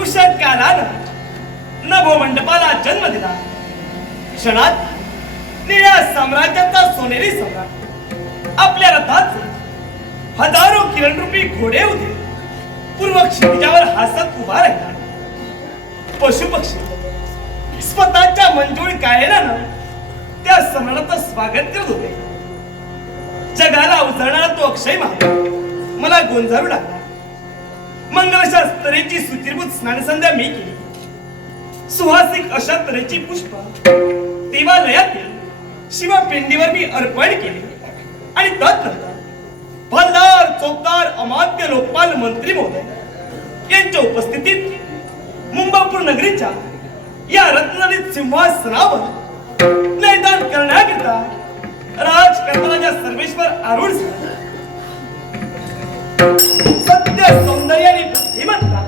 उषद कालानं नभोमंडपाला जन्म दिला. क्षणात निळ्या साम्राज्याचा सोनेरी सम्राट आपल्या रथाचे हजारो किरणरूपी घोडे उधे पूर्व क्षितिजावर हसत उभा राहिला. पशुपक्षी स्वतःच्या मंजूळ गायनानं त्या सम्राटाचं स्वागत करत होते. जगाला उजळणारा तो अक्षय महादेव मला गोंजारू लागला. मंगलशा तऱ्हेची सुचिरभूत स्नानसंध्या मी केली. सुहासिक अशा तऱ्हेची पुष्प देवालयातील शिवपिंडीवर मी अर्पण केली. आणि तदनंतर फलदार चौकदार अमात्य लोकपाल मंत्री महोदय यांच्या उपस्थितीत मुंबापूर नगरीच्या या रत्नजडित सिंहासनावर नयदान करण्याकरिता राजकर्ताच्या सर्वेश्वर आरूढ झाला. सत्य सौंदर्य आणि बुद्धिमत्ता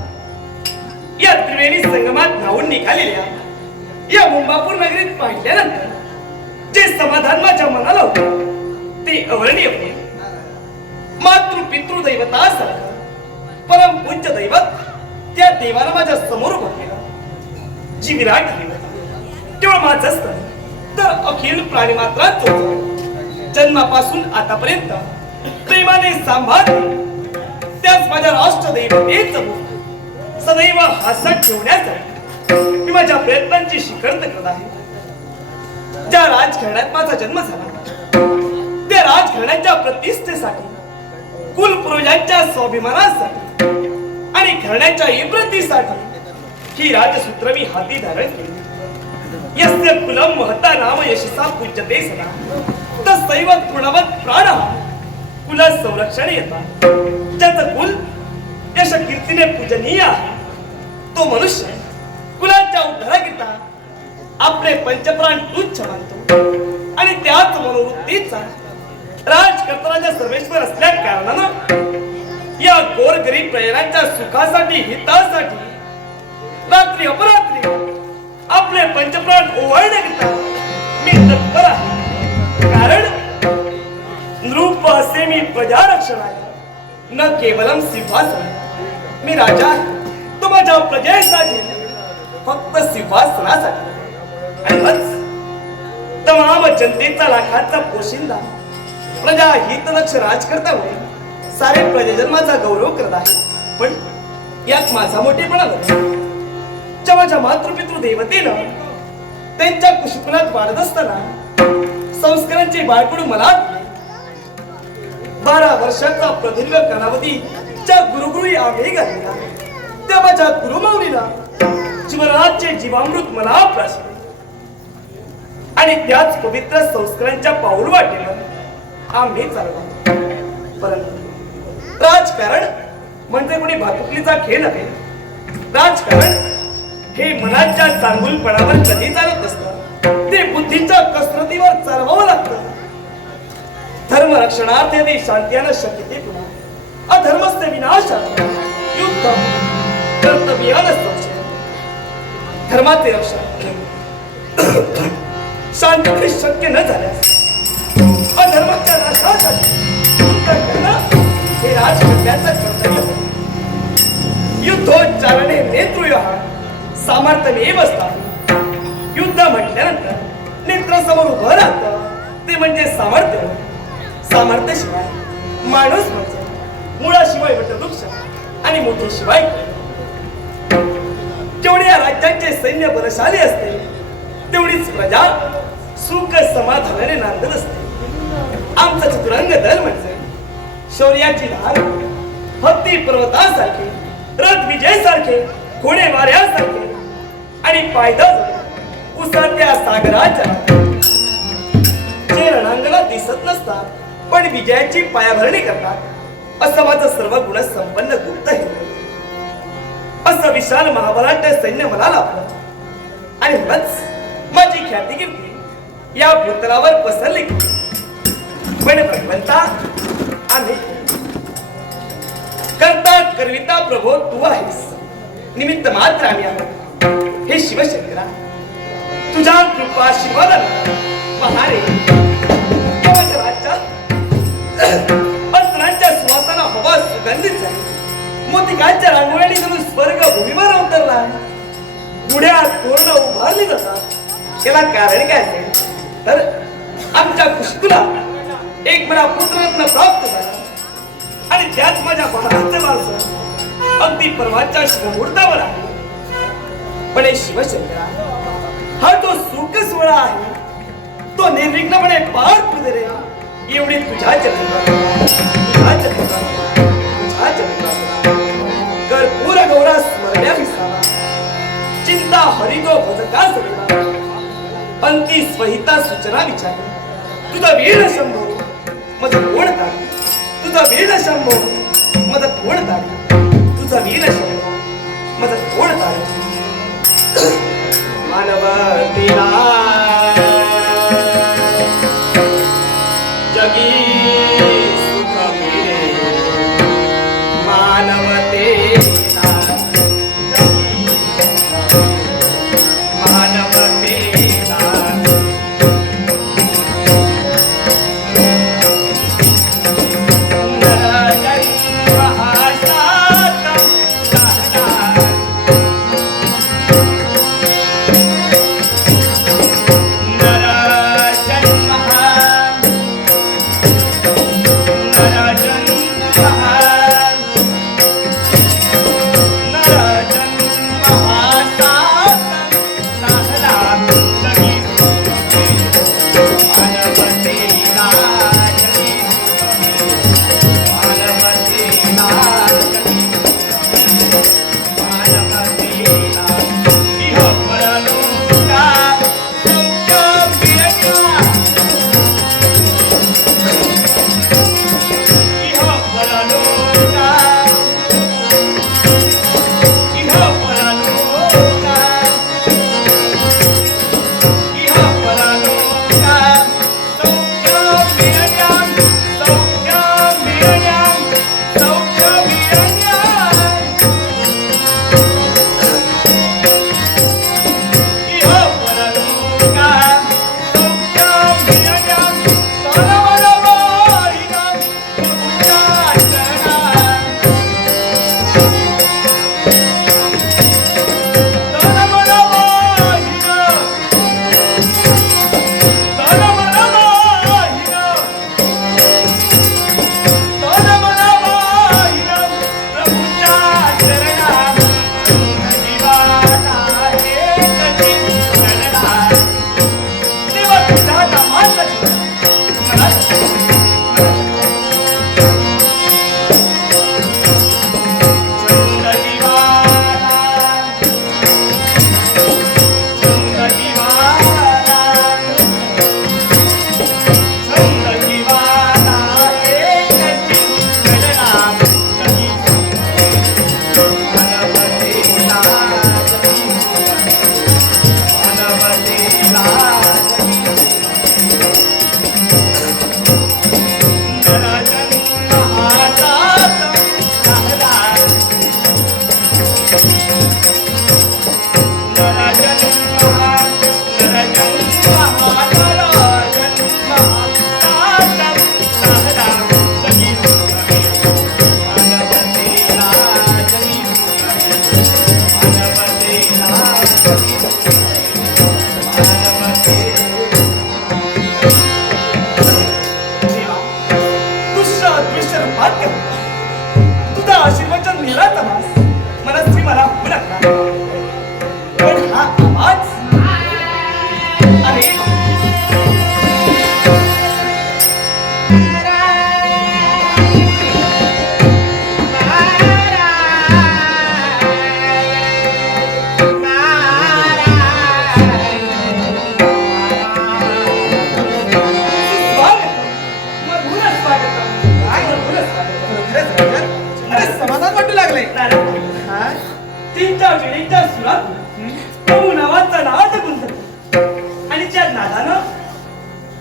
या त्रिवेणी संगमात धावून निघालेल्या या मुंबापूर नगरीत पाहिल्यानंतर जे समाधान माझ्या मनाला होते ते अवर्णीय होते. मातृ पितृ दैवतासारखं परम पूज्य दैवत त्या देवाला माझ्या समोर उभं केलं. जी विराट दैवत केवळ माझंच तर अखिल प्राणीमात्रांचं जन्मापासून आतापर्यंत प्रेमाने सांभाळते त्याच माझ्या राष्ट्रदैवतेचं सदैव हातात ठेवण्यासाठी मी माझ्या प्रयत्नांची शिखर करत आहे. ज्या राजघराण्यात माझा जन्म झाला त्या राजघराण्याच्या प्रतिष्ठेसाठी कुलपूर्वजांच्या स्वाभिमानासाठी आणि घराण्याच्या इब्रतीसाठी ही राजसूत्र मी हाती धारण केली. यस्य कुलम महता नाम यशसा पूज्यते सदा तसैव तृणवत प्राण कुल संरक्षण येतात. ज्याचं कुल यश कीर्तीने पूजनीय आहे तो मनुष्य कुलाच्या उद्धाराकरिता आपले पंचप्राण तुच्छ मानतो आणि त्याच मनोवृत्तीचा राजकर्ताच्या सर्वेश्वर असल्या कारणानं या गोरगरीब प्रजांच्या सुखासाठी हितासाठी रात्री अपरात्री आपले पंचप्राण ओवाळण्याकरिता मी तत्पर आहे. कारण नृप असे मी प्रजारक्षण आहे न केवलम सिंहासन. मी राजा आहे तो माझ्या प्रजेसाठी फक्त सिंहासनासाठी आणि बस तमाम जनतेचा लाखाचा पोशिंदा प्रजा हितलक्ष राजकर्ता म्हणून सारे प्रजाजन्माचा गौरव करत आहे. पण यात माझा मोठेपणा जेव्हा माझ्या मातृपितृ देवतेनं त्यांच्या कुशकुलात वाढत असताना संस्कारांचे बाळकडू मला 12 वर्षाचा प्रदीर्घ कालावधी ज्या गुरुगुरी आम्ही घातला त्या माझ्या गुरुमाऊलीला जीवनाचे जीवामृत मला प्राशले आणि त्याच पवित्र संस्कारांच्या पाऊल वाटेवर आम्ही चाललो. परंतु राजकारण म्हणजे कोणी भातुकलीचा खेळ नव्हे. राजकारण हे मनाच्या चांगुलपणावर कधी चालत नसतं. ते बुद्धीच्या कसरतीवर चालवावं लागतं. धर्म रक्षणार्थ यदि शांतीनं शक्यते पुन्हा अधर्मस्य विनाशार्थ युद्ध कर्तव्यानं संशय. धर्माचे रक्षण शांती शक्य न झाल्यास अधर्माच्या नाशासाठी युद्ध करणं हे राजकर्त्याचं कर्तव्य आहे. युद्धोच्चारणे नेतृव्यः सामर्थ्यमेव असतात. युद्ध म्हटल्यानंतर नेत्रासमोर उभं राहतं ते म्हणजे सामर्थ्य. सामर्थ्याशिवाय माणूस म्हणजे मुळाशिवाय वटवृक्ष आणि मोठीशिवाय जेवढे या राज्याचे सैन्य बलशाली असते तेवढीच प्रजा सुख समाधानाने नांदत असते. आमचं चतुरंग दल म्हणजे शौर्याची धार हत्ती पर्वतासारखे रथ विजयसारखे घोडे वाऱ्यासारखे आणि पायदळ उसळत्या सागराच्या जे रणांगणात दिसत नसतात पण विजयाची पायाभरणी करतात असं माझं सर्व गुण संपन्न गुप्त आहे. असं विशाल महाबलाढ्य सैन्य मला लाभलं आणि म्हणूनच माझी ख्याती कीर्ती या भूतलावर पसरली. पण भगवंता आम्ही करता करविता प्रभो तू आहेस. निमित्त मात्र आम्ही आहोत. हे शिवशंकरा तुझ्या कृपा शिवदन महारे राज्यात अस्त्रांच्या सुवासाना हवा सुगंधित झाली. कौतिकाच्या रांगोळ्याने जणू स्वर्ग भूमीवर अवतरला. पुढ्या तोरण उभारली जातात. याला कारण काय असेल तर आमच्या कुशतूला एक मला पुत्ररत्न प्राप्त झाला आणि त्याच माझ्या बाळाचे वारस अगदी परवाच्या शुभमुहूर्तावर आहे. पण हे शिवशंकरा, हा तो सुख सोहळा आहे तो निर्विघ्नपणे पार पडू रे. एवढी तुझ्या कर्पूर गौरा स्मरण्या विसावा, चिंता हरितो भजका सगळा, अंती स्वहिता सूचना विचार. तुझा वीर शंभो मद कोण तारी, तुझा वीर शंभो मद कोण तारी, तुझा वीर शंभो मद कोण तारी. मानवतीला जगी सुख मिळे, मानवतेला जगी सुख मिळे, मानवतेला.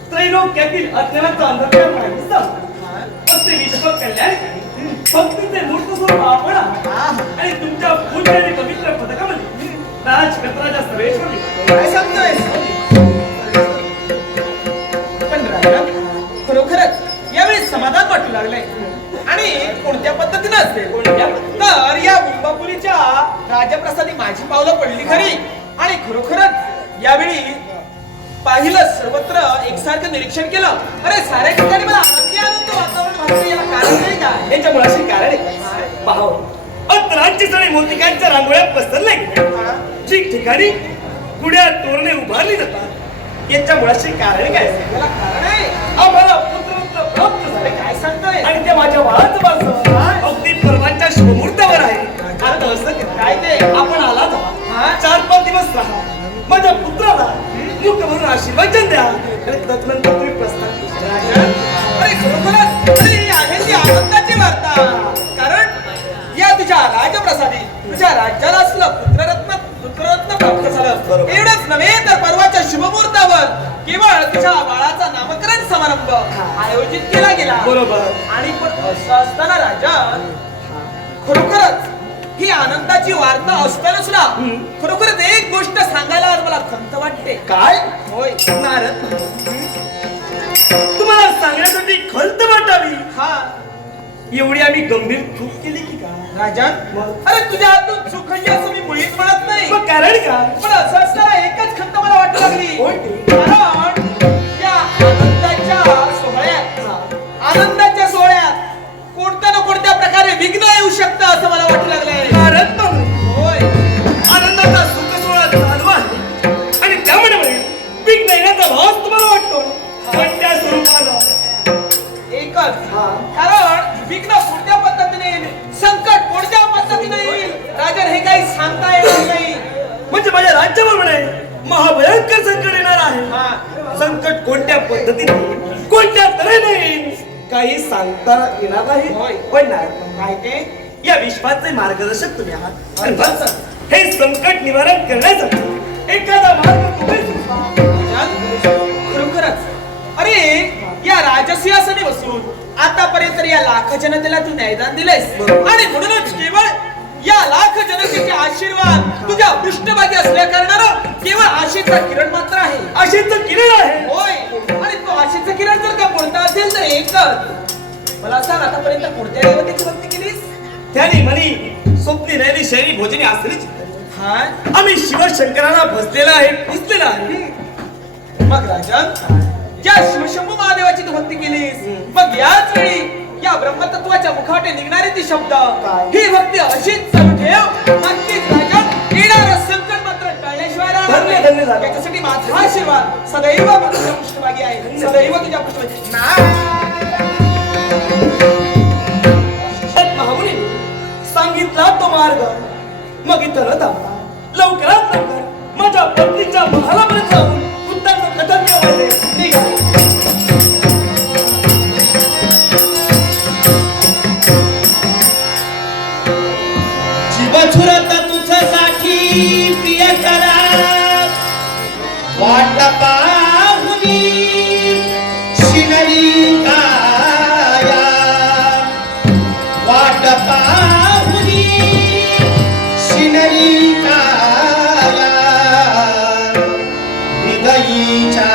त्रैलोक्यातील अज्ञानाचा अंधकार नाहीसा असे विश्व कल्याण भक्तीचे मूर्त स्वरूप आपण आणि तुमच्या पूज्य आणि पवित्र पदकामध्ये राजकत्राच्या सर्वेश्वरी काय सांगतोय पण राजा खरोखरच यावेळी समाधान वाटू लागलंय आणि कोणत्या पद्धतीने नसते. कोणत्या? तर या मुंबापुरीच्या राजप्रसादी माझी पावलं पडली खरी, आणि खरोखरच यावेळी पाहिलं, सर्वत्र एकसारखं निरीक्षण केलं. अरे साऱ्या ठिकाणी मला आनंद वातावरण वाटतं. याला कारण नाही का? याच्या मुळाशी कारण आहे. पाहाव, अत्तरांची सणी मोतिकांच्या रांगोळ्या पसरल्या गेल्या. ठिकठिकाणी गुड्या तोरणे उभारली जातात. याच्या मुळाशी कारण काय असेल? याला कारण आहे. आम्हाला पुत्ररत्न प्राप्त झाले. काय सांगतोय? आणि त्या माझ्या बाळाचं वारस अगदी परवाच्या शुभमुहूर्तावर आहे. आता असं करा, काय ते? आपण आला हा? 4-5 दिवस राहा. माझ्या पुत्राला मुख म्हणून आशीर्वादन द्या, आणि तदनंतर तुम्ही प्रस्थान करा. राजन, अरे खरोखरच अरे ही आहे ती आनंदाची वार्ता. कारण या तुझ्या राजप्रसादी तुझ्या राज्याला असलं पुत्ररत्न प्राप्त झालं. बरोबर. एवढंच नव्हे तर परवाच्या शुभमुहूर्तावर केवळ तुझ्या बाळाचा नामकरण समारंभ आयोजित केला गेला. बरोबर. आणि पण असं असताना राजन, खरोखरच ही आनंदाची वार्ता असताना सुद्धा खरोखरच एक गोष्ट सांगायला आज मला खंत वाटते. काय? होय. नारद, तुम्हाला सांगण्यासाठी खंत वाटावी हा एवढी आम्ही गंभीर चूक केली की का? राजन, मग? अरे तुझ्या हातून चूक आहे असं मी मुळीच म्हणत नाही. मग कारण काय? पण असं असताना एकच खंत मला वाटू लागली. कोणती? कारण या आनंदाच्या सोहळ्यात कोणत्या ना कोणत्या प्रकारे विघ्न येऊ शकतं असं मला वाटू लागलंय. नारद बाबू, होय. आनंदाचा सुख सोहळा चालू आहे, आणि त्यामुळे विघ्न येण्याचा भाव तुम्हाला वाटतो. पण त्या स्वरूपाला एकच. हा. कारण विघ्न कोणत्या पद्धतीने येईल, संकट कोणत्या पद्धतीने येईल, राजन हे काही सांगता येणार नाही. म्हणजे माझ्या राज्यावर म्हणे महाभयंकर संकट येणार आहे. हा. संकट कोणत्या पद्धतीने, कोणत्या तऱ्हेने येईल, काही सांगता येणार नाही. होय. पण नाही, काय ते? या विश्वाचे मार्गदर्शक तुम्ही आहात. आणि बस, हे संकट निवारण करण्यासाठी एखादा मार्ग तुम्ही सुचवा. खरोखरच अरे या राजसिंहासनी बसून आतापर्यंत या लाख जनतेला तू न्यायदान दिलेस, आणि म्हणूनच केवळ या लाख जनतेचे आशीर्वाद तुझ्या पृष्ठभागी असल्या कारणानं केवळ आशेचा किरण मात्र आहे. आशेचं किरण आहे. होय. आणि तो आशेचा किरण जर का कोणता असेल तर एकच. मला सांग, आतापर्यंत कोणत्या देवतेची भक्ती केलीस? त्याने म्हणी स्वप्नी नयनी शैली भोजनी असली हा. आम्ही शिवशंकराला भजलेला आहे, पुजलेला आहे. मग राजन, ज्या शिवशंभू महादेवाची तू भक्ती केलीस, मग याच वेळी या ब्रह्मतत्वाच्या मुखाटे निघणारे ती शब्द, ही भक्ती अशीच चालू ठेव. नक्कीच राजन, येणारं संकट मात्र टळल्याशिवाय राहणार धन्य, नाही. धन्य झालं. याच्यासाठी माझा आशीर्वाद सदैव तुझ्या पृष्ठभागी आहे. सदैव तुझ्या पृष्ठभागी. महामुनी सांगितला तो मार्ग, मग इथं न थांबता लवकरात लवकर माझ्या पत्नीच्या महालापर्यंत जाऊन बुद्धाचं कथन केलं. निघा. जीवछुरत तुझ्यासाठी प्रिय करा वाट पाहुनी शिनरी काया वाट पाहुनी शिनरी काया हृदयीच्या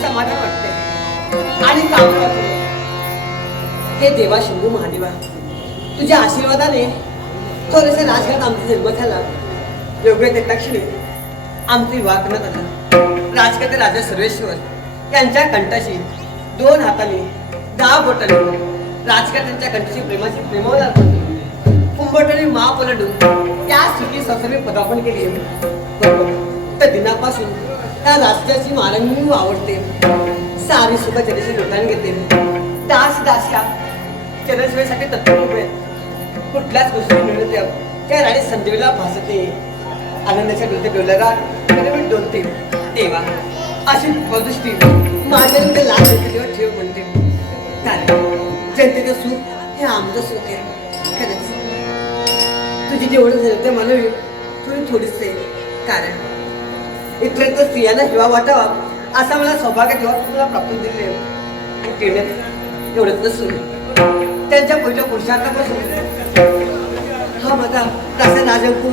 समाधान वाटते आणि काम करते. हे देवा शंभू महादेवा, तुझ्या आशीर्वादाने थोडेसे राजघाट आमचा जन्म झाला. योग्य त्या क्षणी आमचा विवाह करण्यात आला. राजघाटे राजा सर्वेश्वर यांच्या कंठाशी 2 हाताने 10 बोटाने राजघाटांच्या कंठाशी प्रेमाची प्रेमावर अर्पण केली. कुंभटणी माप ओलांडून त्या स्थिती संसारी पदार्पण केली. त्या दिनापासून त्या राष्ट्राची महाराणी आवडते. सारी सुख चरेशी लोटान घेते. दास दास्या चरणसेवेसाठी तत्पर उभे. कुठल्याच गोष्टी मिळत त्या राणी संजीवीला भासते. आनंदाच्या डोलते डोलगा मी डोलते देवा अशी दृष्टी माझ्या मध्ये लाल तेव्हा ठेव म्हणते कारण जनतेचं सुख हे आमचं सुख आहे खरंच तुझी जेवढं झालं ते मला थोडीच आहे कारण इथपर्यंत स्त्रियांना हिवा वाटावा असा मला सौभाग्य जेव्हा तुम्हाला प्राप्त दिले आणि तेवढ्यात एवढंच नसून त्यांच्या पुढच्या पुरुषार्थापासून हा माझा तसा राजपूर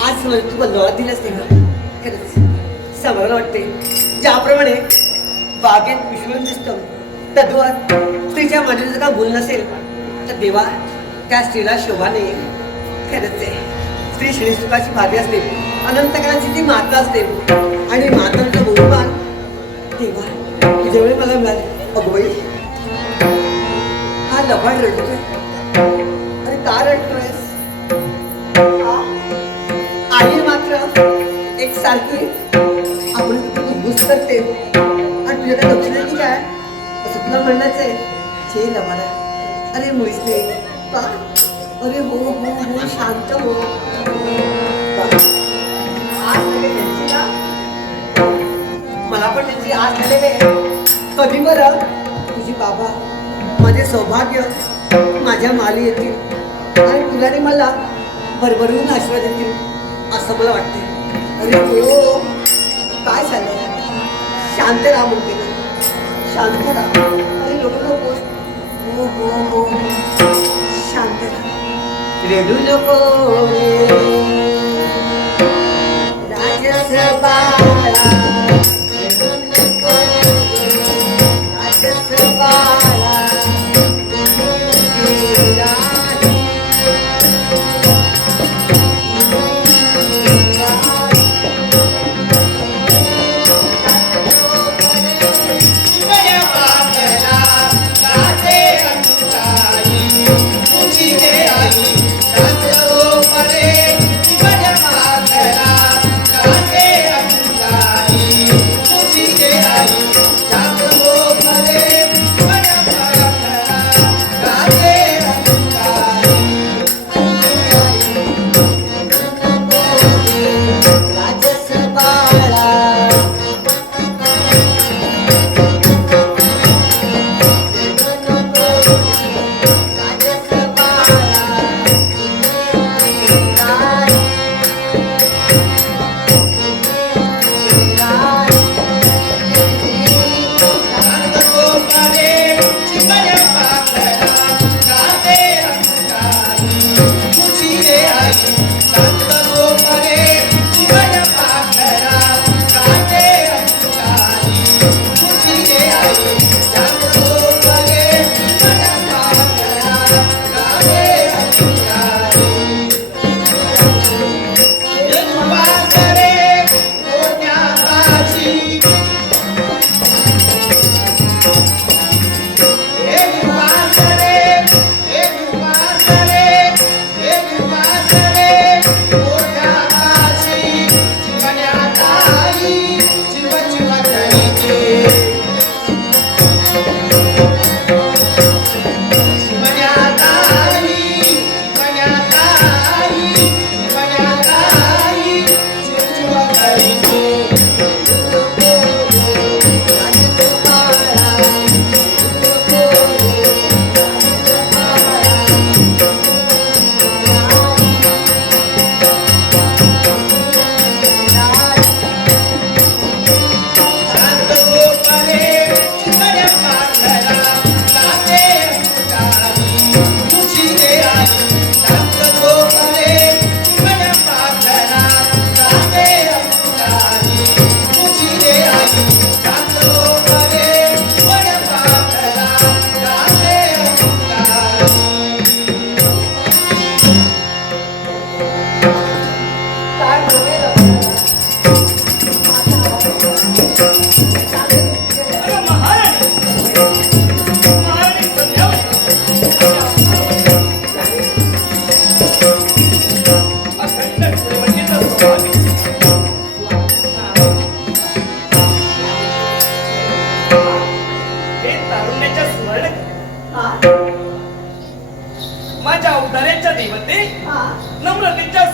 आज समज तू बंधवाला दिलंच नाही खरंच समाधान वाटते ज्याप्रमाणे बागेत विश्वण दिसतं तद्वात स्त्रीच्या मांडीचं का भूल नसेल तर देवा त्या स्त्रीला शोभा नाही खरंच आहे स्त्री श्रीसुखाची भावी असते अनंतकाळाची ती माता असते आणि मातांचा बहुमान देवा तुझ्यामुळे मला मिळाले अगोबाई हा लबाड रडतोय अरे का रडतोयस आई मात्र एक सारखी आपण घुस करते आणि तुझ्याकडे लक्ष नाही काय असं तुला म्हणायचं आहे छे लबाडा अरे मुळीच नाही का अरे हो हो हो शांत हो आज लगेच त्यांची ना मला पण त्यांची आज झालेली आहे कधी बरं तुझी बाबा माझे सौभाग्य माझ्या माली येतील आणि तुला आणि मला भरभरून आशीर्वाद देतील असं मला वाटते अरे हो काय झालं शांत राहा म्हणते शांत राहा अरे लोक नको हो हो हो शांत राहा रेडू नको राजस बाळा रेडू नको राजस बाळा तुझी आई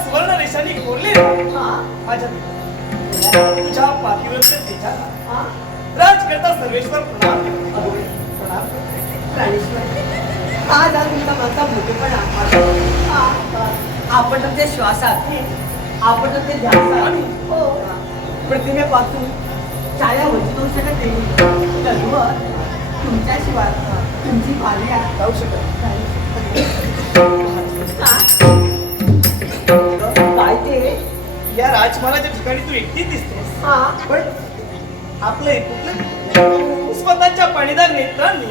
सुवर्ण रेषांनी कोरले माझ्या तुझ्या पाठीवर तेजाला राजकर्ता सर्वेश्वर प्रणाम प्रणाम. आज आज तुमचा माझा मोठेपणा आपण तुमच्या श्वासात आपण तुमच्या ध्यासात प्रतिमेपासून छाया वंचित होऊ शकत नाही. तरुवर तुमच्याशिवाय तुमची पालिया जाऊ शकत काय ते या राजमानाच्या ठिकाणी तू एकटी दिसतेस हा पण आपलं एकूण स्वतःच्या पाणीदार नेत्रांनी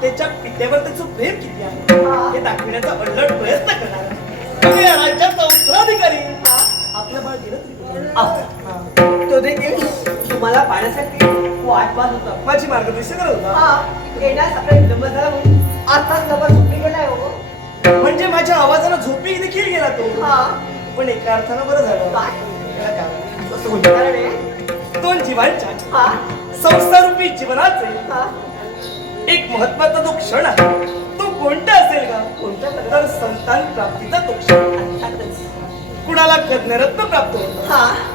त्याच्या पित्यावर त्याचं प्रेम किती आहे हे दाखविण्याचा अल्लड प्रयत्न करणार आहे. या राज्याचा उत्तराधिकारी आपलं बाळ गेलं तरी तो देखील तुम्हाला पाहण्यासाठी वाट पाहत होता. माझी मार्गदर्शन करत होता. येण्यास आपला विलंब झाला म्हणून आताच लवकर सुट्टी गेलाय हो. म्हणजे माझ्या आवाजानं झोपी देखील गेला तो. पण एका अर्थानं बरं झालं. काय? त्याला काय वाटलं? असं होतं कारण आहे. दोन जीवांच्या संसारूपी जीवनाचे एक महत्वाचा जो क्षण आहे तो कोणता असेल का? कोणत्या बरं? तर संतान प्राप्तीचा तो क्षण. कुणाला कन्यरत्न प्राप्त होतो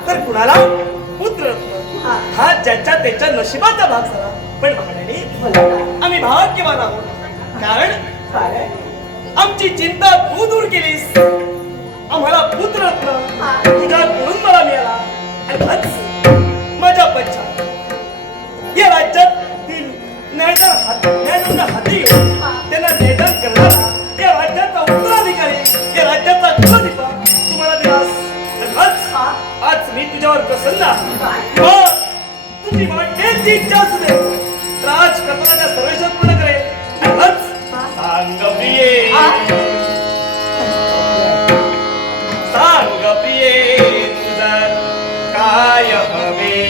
तर कुणाला पुत्ररत्न. हा ज्याच्या त्याच्या नशिबाचा भाग झाला. पण महाराणी मला काय? आम्ही भाग्यवान आहोत कारण काय? आमची चिंता तू दूर केलीस. आम्हाला पुत्ररत्न तुझ्याकडून मला मिळाला आणि आज माझ्या पश्चात या राज्यातील न्यायदान हाती घेऊन त्यांना न्यायदान करणारा या राज्याचा उत्तराधिकारी या राज्याचा कुलदीपा तुम्हाला दिलास. आज मी तुझ्यावर प्रसन्न आहे. तुझी वाटेल जी इच्छा असू दे राजकर्तनाच्या सर्वेक्षण पूर्ण करेल. सांग प्रिये सांग प्रिये तुझं काय हवे